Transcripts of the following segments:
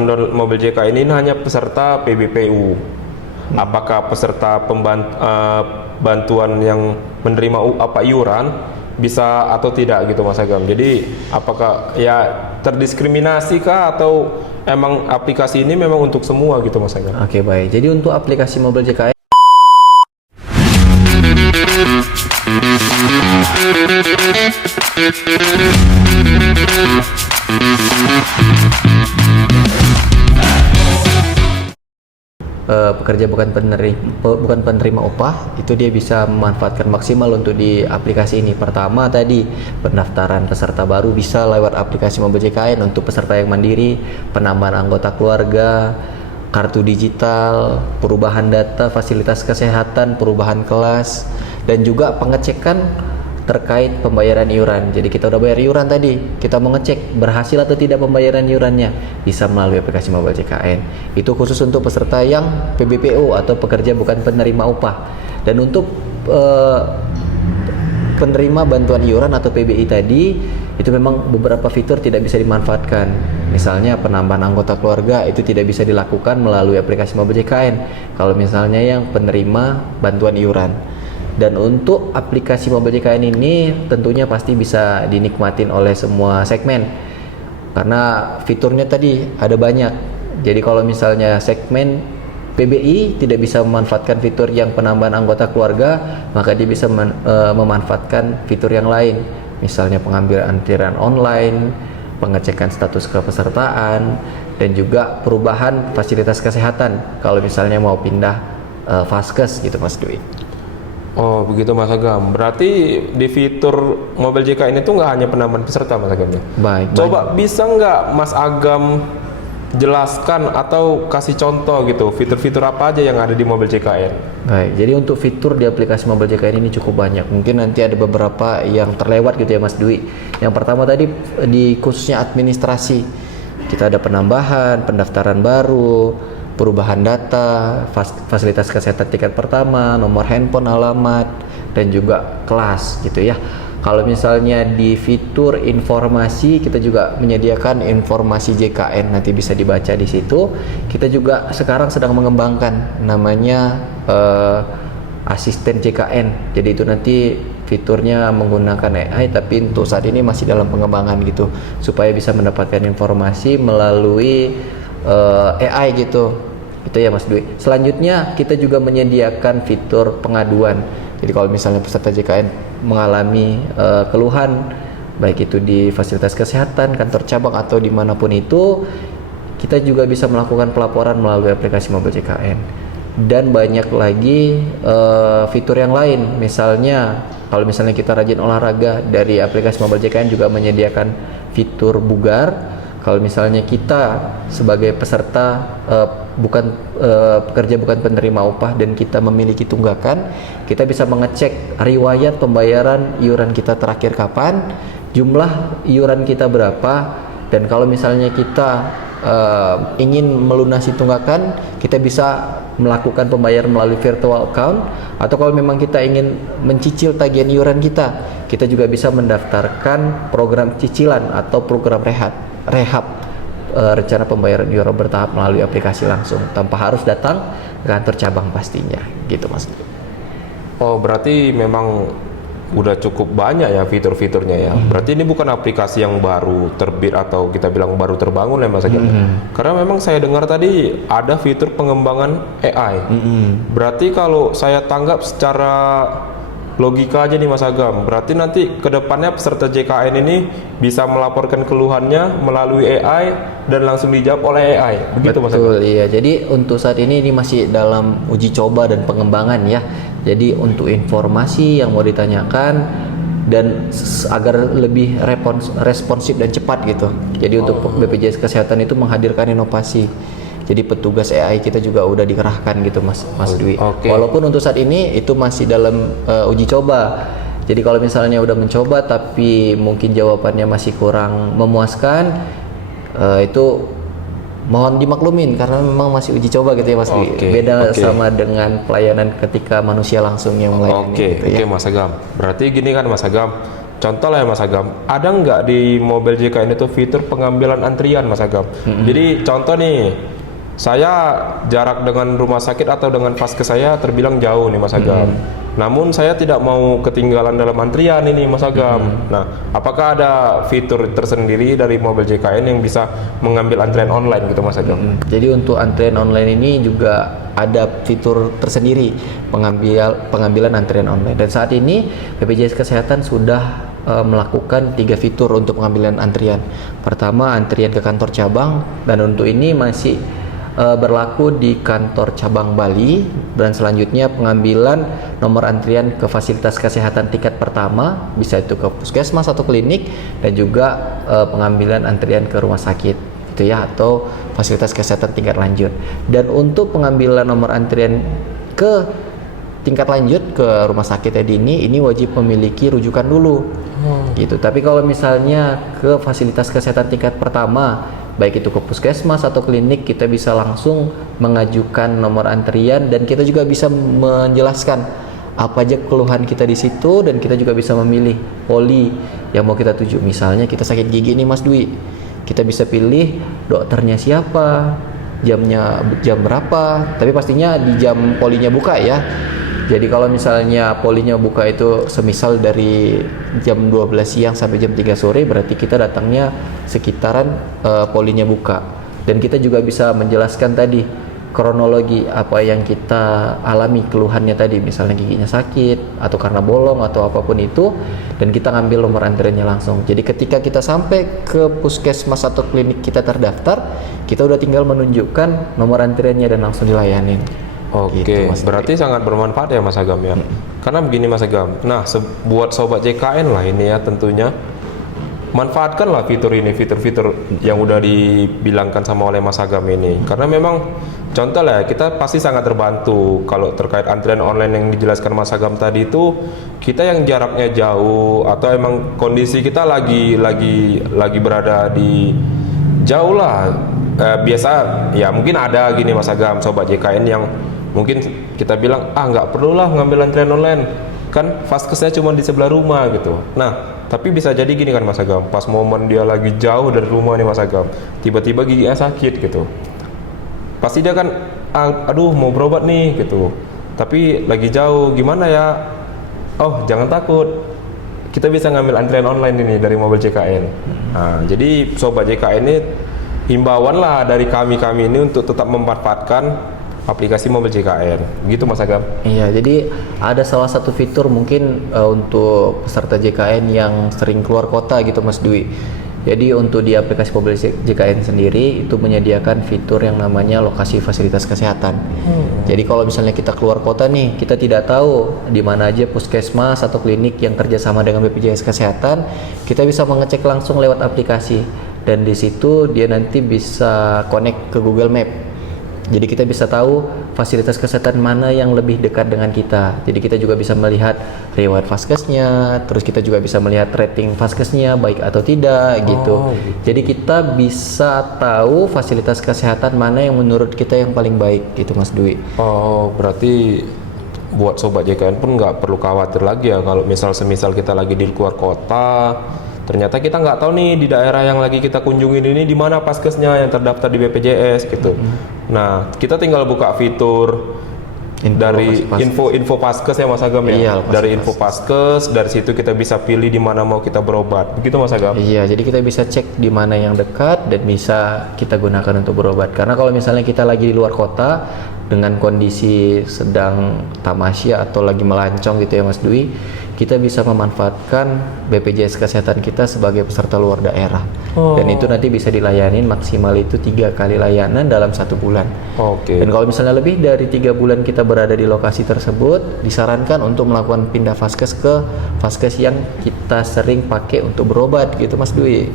Menurut mobil JK ini hanya peserta PBPU. Apakah peserta bantuan yang menerima iuran bisa atau tidak gitu Mas Agam? Jadi apakah ya terdiskriminasi kah atau emang aplikasi ini memang untuk semua gitu Mas Agam? Oke, baik. Jadi untuk aplikasi mobil JKN pekerja bukan penerima upah itu dia bisa memanfaatkan maksimal untuk di aplikasi ini. Pertama tadi pendaftaran peserta baru bisa lewat aplikasi mobil JKN. Untuk peserta yang mandiri, penambahan anggota keluarga, kartu digital, perubahan data, fasilitas kesehatan, perubahan kelas, dan juga pengecekan terkait pembayaran iuran. Jadi kita udah bayar iuran tadi, kita mau ngecek berhasil atau tidak pembayaran iurannya, bisa melalui aplikasi mobil JKN. Itu khusus untuk peserta yang PBPU atau pekerja bukan penerima upah. Dan untuk penerima bantuan iuran atau PBI tadi, itu memang beberapa fitur tidak bisa dimanfaatkan. Misalnya penambahan anggota keluarga itu tidak bisa dilakukan melalui aplikasi mobil JKN kalau misalnya yang penerima bantuan iuran. Dan untuk aplikasi mobil JKN ini tentunya pasti bisa dinikmatin oleh semua segmen karena fiturnya tadi ada banyak. Jadi kalau misalnya segmen PBI tidak bisa memanfaatkan fitur yang penambahan anggota keluarga, maka dia bisa memanfaatkan fitur yang lain, misalnya pengambilan antrian online, pengecekan status kepesertaan, dan juga perubahan fasilitas kesehatan kalau misalnya mau pindah vaskes gitu Mas Dwi. Oh begitu Mas Agam. Berarti di fitur mobil JKN itu nggak hanya penambahan peserta Mas Agam ya? Baik. Coba bisa nggak Mas Agam jelaskan atau kasih contoh gitu fitur-fitur apa aja yang ada di mobil JKN? Baik, jadi untuk fitur di aplikasi mobil JKN ini cukup banyak. Mungkin nanti ada beberapa yang terlewat gitu ya Mas Dwi. Yang pertama tadi di khususnya administrasi, kita ada penambahan, pendaftaran baru, perubahan data, fasilitas kesehatan tingkat pertama, nomor handphone, alamat, dan juga kelas gitu ya. Kalau misalnya di fitur informasi, kita juga menyediakan informasi JKN, nanti bisa dibaca di situ. Kita juga sekarang sedang mengembangkan namanya asisten JKN. Jadi itu nanti fiturnya menggunakan AI, tapi untuk saat ini masih dalam pengembangan gitu, supaya bisa mendapatkan informasi melalui AI gitu. Itu ya Mas Dwi. Selanjutnya kita juga menyediakan fitur pengaduan. Jadi kalau misalnya peserta JKN mengalami keluhan, baik itu di fasilitas kesehatan, kantor cabang atau dimanapun itu, kita juga bisa melakukan pelaporan melalui aplikasi mobil JKN. Dan banyak lagi fitur yang lain. Misalnya kalau misalnya kita rajin olahraga, dari aplikasi mobil JKN juga menyediakan fitur bugar. Kalau misalnya kita sebagai peserta pekerja bukan penerima upah dan kita memiliki tunggakan, kita bisa mengecek riwayat pembayaran iuran kita terakhir kapan, jumlah iuran kita berapa, dan kalau misalnya kita ingin melunasi tunggakan, kita bisa melakukan pembayaran melalui virtual account, atau kalau memang kita ingin mencicil tagihan iuran kita juga bisa mendaftarkan program cicilan atau program rehab rencana pembayaran iuran bertahap melalui aplikasi langsung tanpa harus datang ke kantor cabang pastinya gitu Mas. Oh berarti memang udah cukup banyak ya fitur-fiturnya ya. Berarti ini bukan aplikasi yang baru terbit atau kita bilang baru terbangun ya Mas Agam. Karena memang saya dengar tadi ada fitur pengembangan AI. Berarti kalau saya tanggap secara logika aja nih Mas Agam, berarti nanti kedepannya peserta JKN ini bisa melaporkan keluhannya melalui AI dan langsung dijawab oleh AI. Begitu Mas Agam? Betul, iya. Jadi untuk saat ini masih dalam uji coba dan pengembangan ya. Jadi untuk informasi yang mau ditanyakan dan agar lebih responsif dan cepat gitu. Jadi untuk BPJS Kesehatan itu menghadirkan inovasi. Jadi petugas AI kita juga udah dikerahkan gitu Mas Dwi. Walaupun untuk saat ini itu masih dalam uji coba. Jadi kalau misalnya udah mencoba tapi mungkin jawabannya masih kurang memuaskan, itu mohon dimaklumin karena memang masih uji coba gitu ya Mas Dwi. Beda sama dengan pelayanan ketika manusia langsung yang melayani. Oke Mas Agam. Berarti gini kan Mas Agam, contoh lah ya Mas Agam, ada nggak di mobil JKN itu fitur pengambilan antrian Mas Agam? Jadi contoh nih, saya jarak dengan rumah sakit atau dengan vaskes saya terbilang jauh nih Mas Agam. Namun saya tidak mau ketinggalan dalam antrian ini Mas Agam. Nah, apakah ada fitur tersendiri dari mobil JKN yang bisa mengambil antrian online gitu Mas Agam? Jadi untuk antrian online ini juga ada fitur tersendiri pengambilan antrian online. Dan saat ini BPJS Kesehatan sudah melakukan 3 fitur untuk pengambilan antrian. Pertama, antrian ke kantor cabang, dan untuk ini masih berlaku di kantor cabang Bali, dan selanjutnya pengambilan nomor antrian ke fasilitas kesehatan tingkat pertama, bisa itu ke puskesmas atau klinik, dan juga pengambilan antrian ke rumah sakit gitu ya, atau fasilitas kesehatan tingkat lanjut. Dan untuk pengambilan nomor antrian ke tingkat lanjut ke rumah sakit ini wajib memiliki rujukan dulu gitu. Tapi kalau misalnya ke fasilitas kesehatan tingkat pertama, baik itu ke puskesmas atau klinik, kita bisa langsung mengajukan nomor antrian, dan kita juga bisa menjelaskan apa aja keluhan kita di situ, dan kita juga bisa memilih poli yang mau kita tuju. Misalnya kita sakit gigi nih Mas Dwi, kita bisa pilih dokternya siapa, jam berapa, tapi pastinya di jam polinya buka ya. Jadi kalau misalnya polinya buka itu semisal dari jam 12 siang sampai jam 3 sore, berarti kita datangnya sekitaran polinya buka. Dan kita juga bisa menjelaskan tadi kronologi apa yang kita alami keluhannya tadi, misalnya giginya sakit atau karena bolong atau apapun itu, dan kita ngambil nomor antriannya langsung. Jadi ketika kita sampai ke puskesmas atau klinik kita terdaftar, kita udah tinggal menunjukkan nomor antriannya dan langsung dilayanin. Oke, Gitu, Mas berarti sangat bermanfaat ya Mas Agam ya. Karena begini Mas Agam, nah buat sobat JKN lah ini ya, tentunya manfaatkanlah fitur ini, fitur-fitur yang udah dibilangkan sama oleh Mas Agam ini. Karena memang contoh lah ya, kita pasti sangat terbantu kalau terkait antrian online yang dijelaskan Mas Agam tadi itu. Kita yang jaraknya jauh atau emang kondisi kita lagi berada di jauh lah, biasa ya, mungkin ada gini Mas Agam, sobat JKN yang mungkin kita bilang nggak perlu lah ngambil antrian online, kan vaskesnya cuma di sebelah rumah gitu. Nah, tapi bisa jadi gini kan Mas Agam, pas momen dia lagi jauh dari rumah nih Mas Agam, tiba-tiba giginya sakit gitu, pasti dia kan aduh mau berobat nih gitu, tapi lagi jauh, gimana ya? Oh jangan takut, kita bisa ngambil antrian online ini dari mobil JKN. Nah, jadi sobat JKN ini himbauan lah dari kami ini untuk tetap memanfaatkan aplikasi mobil JKN, begitu Mas Agam? Iya, jadi ada salah satu fitur mungkin untuk peserta JKN yang sering keluar kota gitu Mas Dwi. Jadi untuk di aplikasi mobil JKN sendiri itu menyediakan fitur yang namanya lokasi fasilitas kesehatan. Jadi kalau misalnya kita keluar kota nih, kita tidak tahu di mana aja puskesmas atau klinik yang kerjasama dengan BPJS Kesehatan, kita bisa mengecek langsung lewat aplikasi, dan di situ dia nanti bisa connect ke Google Map. Jadi kita bisa tahu fasilitas kesehatan mana yang lebih dekat dengan kita. Jadi kita juga bisa melihat riwayat vaskesnya, terus kita juga bisa melihat rating vaskesnya baik atau tidak gitu. Jadi kita bisa tahu fasilitas kesehatan mana yang menurut kita yang paling baik gitu Mas Dwi. Oh, berarti buat sobat JKN pun nggak perlu khawatir lagi ya kalau semisal kita lagi di luar kota, ternyata kita nggak tahu nih di daerah yang lagi kita kunjungin ini di mana paskesnya yang terdaftar di BPJS gitu. Nah, kita tinggal buka fitur dari info paskes ya Mas Agam ya. Iya, dari info paskes, dari situ kita bisa pilih di mana mau kita berobat. Begitu Mas Agam? Iya, jadi kita bisa cek di mana yang dekat dan bisa kita gunakan untuk berobat. Karena kalau misalnya kita lagi di luar kota dengan kondisi sedang tamasya atau lagi melancong gitu ya Mas Dwi, kita bisa memanfaatkan BPJS Kesehatan kita sebagai peserta luar daerah. Dan itu nanti bisa dilayanin maksimal itu 3 kali layanan dalam 1 bulan. Dan kalau misalnya lebih dari 3 bulan kita berada di lokasi tersebut, disarankan untuk melakukan pindah vaskes ke vaskes yang kita sering pakai untuk berobat gitu Mas Dwi.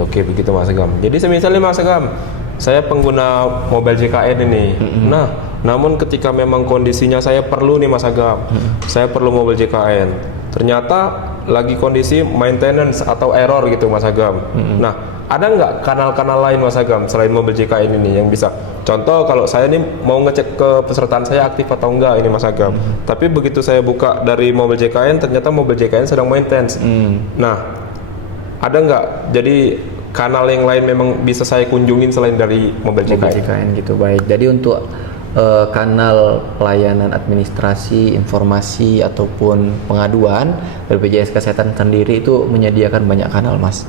Oke, begitu Mas Agam. Jadi semisalnya Mas Agam, saya pengguna mobil JKN ini. Nah, namun ketika memang kondisinya saya perlu nih Mas Agam, saya perlu mobil JKN. Ternyata lagi kondisi maintenance atau error gitu Mas Agam. Nah, ada nggak kanal-kanal lain Mas Agam selain mobil JKN ini yang bisa? Contoh kalau saya nih mau ngecek ke pesertaan saya aktif atau enggak ini Mas Agam. Tapi begitu saya buka dari mobil JKN, ternyata mobil JKN sedang maintenance. Nah, ada nggak? Jadi kanal yang lain memang bisa saya kunjungin selain dari mobil JKN? JKN gitu. Baik. Jadi untuk kanal pelayanan administrasi, informasi ataupun pengaduan, BPJS Kesehatan sendiri itu menyediakan banyak kanal, Mas.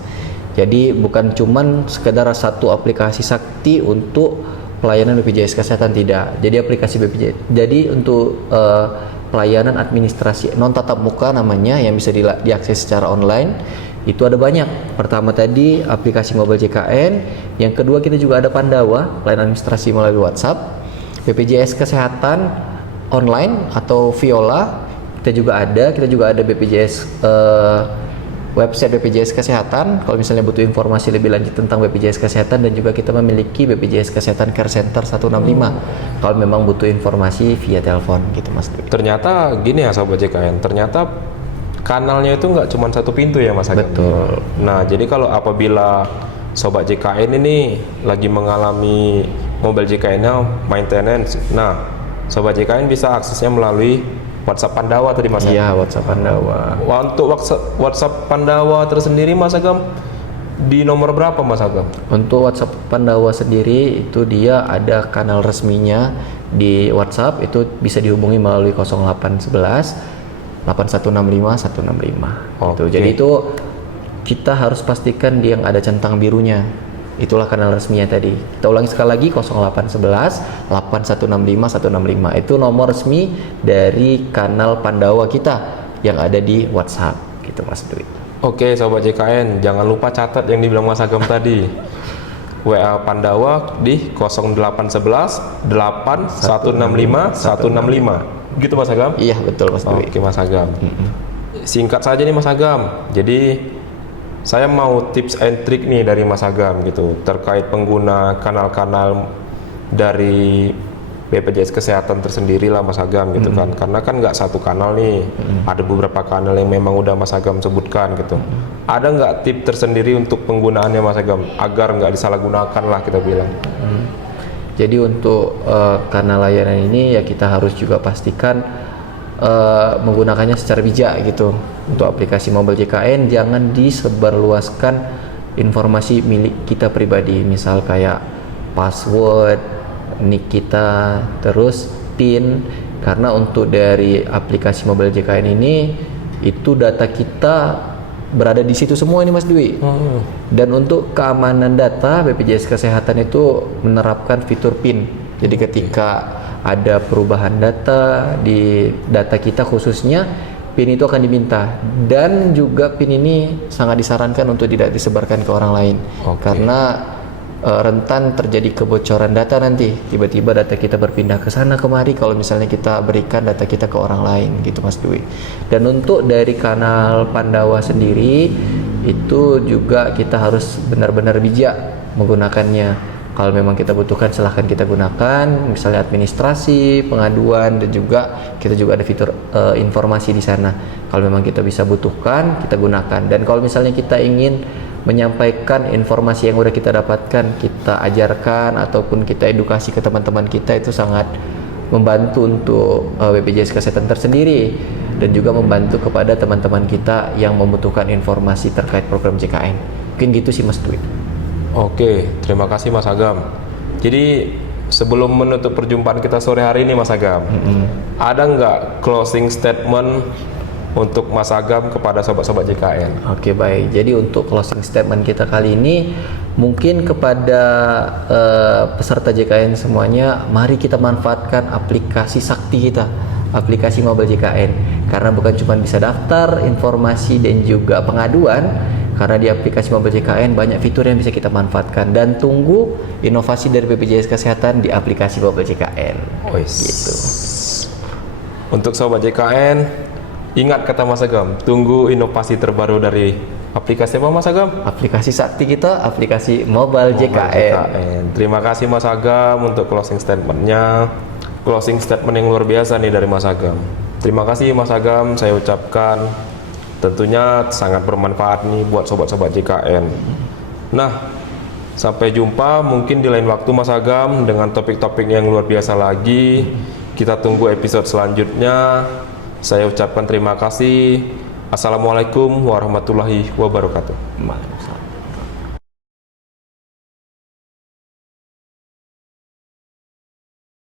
Jadi bukan cuman sekedar satu aplikasi sakti untuk pelayanan BPJS Kesehatan, tidak. Jadi aplikasi BPJS. Jadi untuk pelayanan administrasi non tatap muka namanya yang bisa diakses secara online itu ada banyak. Pertama tadi aplikasi mobile JKN, yang kedua kita juga ada Pandawa, pelayanan administrasi melalui WhatsApp, BPJS Kesehatan online atau Viola kita juga ada BPJS website BPJS Kesehatan kalau misalnya butuh informasi lebih lanjut tentang BPJS Kesehatan, dan juga kita memiliki BPJS Kesehatan Care Center 165 kalau memang butuh informasi via telepon gitu Mas. Ternyata gini ya Sobat JKN, ternyata kanalnya itu nggak cuma satu pintu ya Mas Agam. Betul. Nah, jadi kalau apabila Sobat JKN ini lagi mengalami mobil JKN-nya maintenance, nah Sobat JKN bisa aksesnya melalui WhatsApp Pandawa tadi Mas Agam. Iya, WhatsApp Pandawa. Untuk WhatsApp Pandawa tersendiri Mas Agam di nomor berapa Mas Agam? Untuk WhatsApp Pandawa sendiri itu dia ada kanal resminya di WhatsApp, itu bisa dihubungi melalui 0811 8165 165. Gitu. Jadi itu kita harus pastikan dia yang ada centang birunya. Itulah kanal resminya tadi. Kita ulangi sekali lagi 0811 8165 165. Itu nomor resmi dari kanal Pandawa kita yang ada di WhatsApp gitu Mas Dwi. Oke Sobat JKN, jangan lupa catat yang dibilang Mas Agam tadi. WA Pandawa di 0811 8165 165. Gitu Mas Agam? Iya betul Mas Dwi. Oke Mas Agam. Singkat saja nih Mas Agam. Jadi saya mau tips and trick nih dari Mas Agam gitu terkait pengguna kanal-kanal dari BPJS Kesehatan tersendiri lah Mas Agam gitu kan, karena kan nggak satu kanal nih, ada beberapa kanal yang memang udah Mas Agam sebutkan gitu. Ada nggak tips tersendiri untuk penggunaannya Mas Agam agar nggak disalahgunakan lah kita bilang? Jadi untuk kanal layanan ini ya kita harus juga pastikan menggunakannya secara bijak gitu. Untuk aplikasi mobile JKN jangan disebarluaskan informasi milik kita pribadi, misal kayak password, nick kita, terus PIN, karena untuk dari aplikasi mobile JKN ini itu data kita berada di situ semua ini Mas Dwi. Dan untuk keamanan data BPJS Kesehatan itu menerapkan fitur PIN. Jadi ketika ada perubahan data di data kita khususnya, PIN itu akan diminta, dan juga PIN ini sangat disarankan untuk tidak disebarkan ke orang lain. Karena rentan terjadi kebocoran data nanti, tiba-tiba data kita berpindah ke sana kemari kalau misalnya kita berikan data kita ke orang lain gitu Mas Dwi. Dan untuk dari kanal Pandawa sendiri itu juga kita harus benar-benar bijak menggunakannya. Kalau memang kita butuhkan silahkan kita gunakan, misalnya administrasi, pengaduan, dan juga kita juga ada fitur informasi di sana. Kalau memang kita bisa butuhkan, kita gunakan. Dan kalau misalnya kita ingin menyampaikan informasi yang udah kita dapatkan, kita ajarkan ataupun kita edukasi ke teman-teman kita, itu sangat membantu untuk BPJS Kesehatan tersendiri, dan juga membantu kepada teman-teman kita yang membutuhkan informasi terkait program JKN. Mungkin gitu sih Mas Dwi. Oke, terima kasih Mas Agam. Jadi sebelum menutup perjumpaan kita sore hari ini Mas Agam, ada nggak closing statement untuk Mas Agam kepada sobat-sobat JKN? Oke baik, jadi untuk closing statement kita kali ini mungkin kepada peserta JKN semuanya, mari kita manfaatkan aplikasi sakti kita, aplikasi mobile JKN, karena bukan cuma bisa daftar, informasi, dan juga pengaduan. Karena di aplikasi mobile JKN banyak fitur yang bisa kita manfaatkan, dan tunggu inovasi dari BPJS Kesehatan di aplikasi mobile JKN. Gitu. Untuk sobat JKN, ingat kata Mas Agam, tunggu inovasi terbaru dari aplikasi apa Mas Agam? Aplikasi sakti kita, aplikasi mobile JKN. Terima kasih Mas Agam untuk closing statementnya. Closing statement yang luar biasa nih dari Mas Agam. Terima kasih Mas Agam, saya ucapkan tentunya sangat bermanfaat nih buat sobat-sobat JKN. Nah, sampai jumpa mungkin di lain waktu Mas Agam dengan topik-topik yang luar biasa lagi. Kita tunggu episode selanjutnya. Saya ucapkan terima kasih. Assalamualaikum warahmatullahi wabarakatuh. Waalaikumsalam.